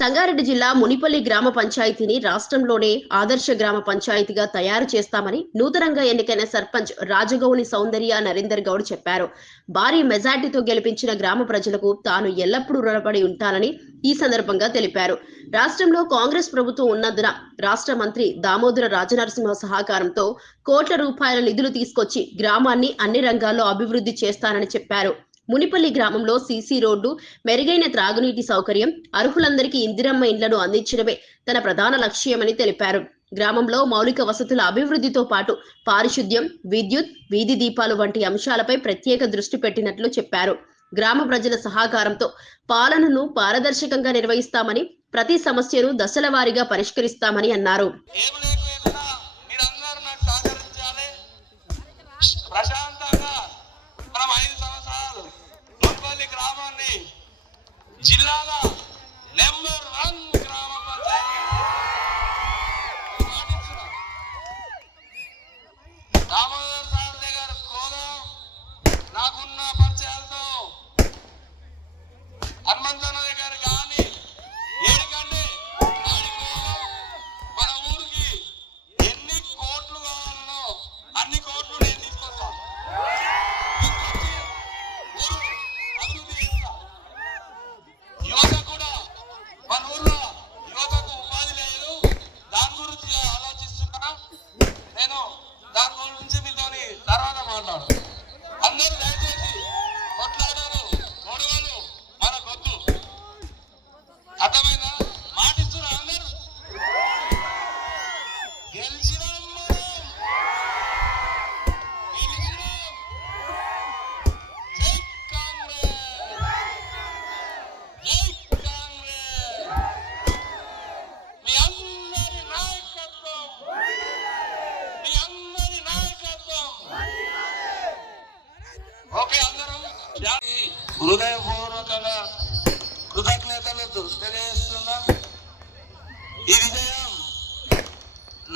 సంగారెడ్డి జిల్లా మునిపల్లి గ్రామ పంచాయతీని రాష్ట్రంలోనే ఆదర్శ గ్రామ పంచాయతీగా తయారు చేస్తామని నూతనంగా ఎన్నికైన సర్పంచ్ రాజగౌని సౌందర్య నరేందర్ గౌడ్ చెప్పారు. భారీ మెజార్టీతో గెలిపించిన గ్రామ ప్రజలకు తాను ఎల్లప్పుడూ రుణపడి ఉంటానని ఈ సందర్భంగా తెలిపారు. రాష్ట్రంలో కాంగ్రెస్ ప్రభుత్వం ఉన్నందున రాష్ట్ర మంత్రి దామోదర రాజనరసింహ సహకారంతో కోట్ల రూపాయల నిధులు తీసుకొచ్చి గ్రామాన్ని అన్ని రంగాల్లో అభివృద్ధి చేస్తానని చెప్పారు. మునిపల్లి గ్రామంలో సీసీ రోడ్డు, మెరుగైన త్రాగునీటి సౌకర్యం, అర్హులందరికీ ఇందిరమ్మ ఇండ్లను అందించడమే తన ప్రధాన లక్ష్యమని తెలిపారు. గ్రామంలో మౌలిక వసతుల అభివృద్ధితో పాటు పారిశుద్ధ్యం, విద్యుత్, వీధి దీపాలు వంటి అంశాలపై ప్రత్యేక దృష్టి పెట్టినట్లు చెప్పారు. గ్రామ ప్రజల సహకారంతో పాలనను పారదర్శకంగా నిర్వహిస్తామని, ప్రతి సమస్యను దశల వారీగా పరిష్కరిస్తామని అన్నారు. జిల్లాలో నెంబర్ 1 గ్రామ పంచాయతీ దామోదర్ సార్ గారు కోలో నాకున్న పరిచయాలతో హనుమంతన్న గారు కానీ ఏడుకంటే మన ఊరికి ఎన్ని కోట్లు కావాలనో అన్ని కోట్లు నేను తీసుకొస్తాను. మన ఊర్లో యువతకు ఉపాధి లేదు, దాని గురించి ఆలోచిస్తున్నా. నేను దాని గురించి మీతో తర్వాత మాట్లాడు. అందరూ దయచేసి కొట్లాడారు, గొడవలు మన గొద్దు, అర్థమైందా? మాటిస్తున్నా అందరూ గెలిచినాం. ఓకే, అందరం హృదయపూర్వకంగా కృతజ్ఞతలు తెలియజేస్తున్నా. ఈ విజయం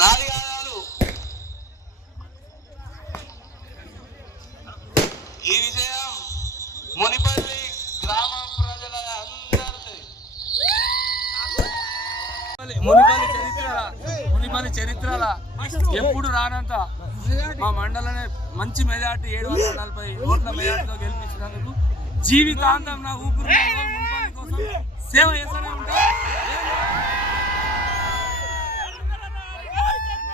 నాది కాదు, ఈ విజయం మునిపల్లి గ్రామ ప్రజల అందరిది. మునిపల్లి చరిత్రల ఎప్పుడు రానంత మా మండలనే మంచి మెజార్టీ 740 ఓట్ల మెజార్టీతో గెలిపించినందుకు జీవితాంతం నా ఊపిరి మునిపల్లి కోసం సేవ చేస్తూనే ఉంటా.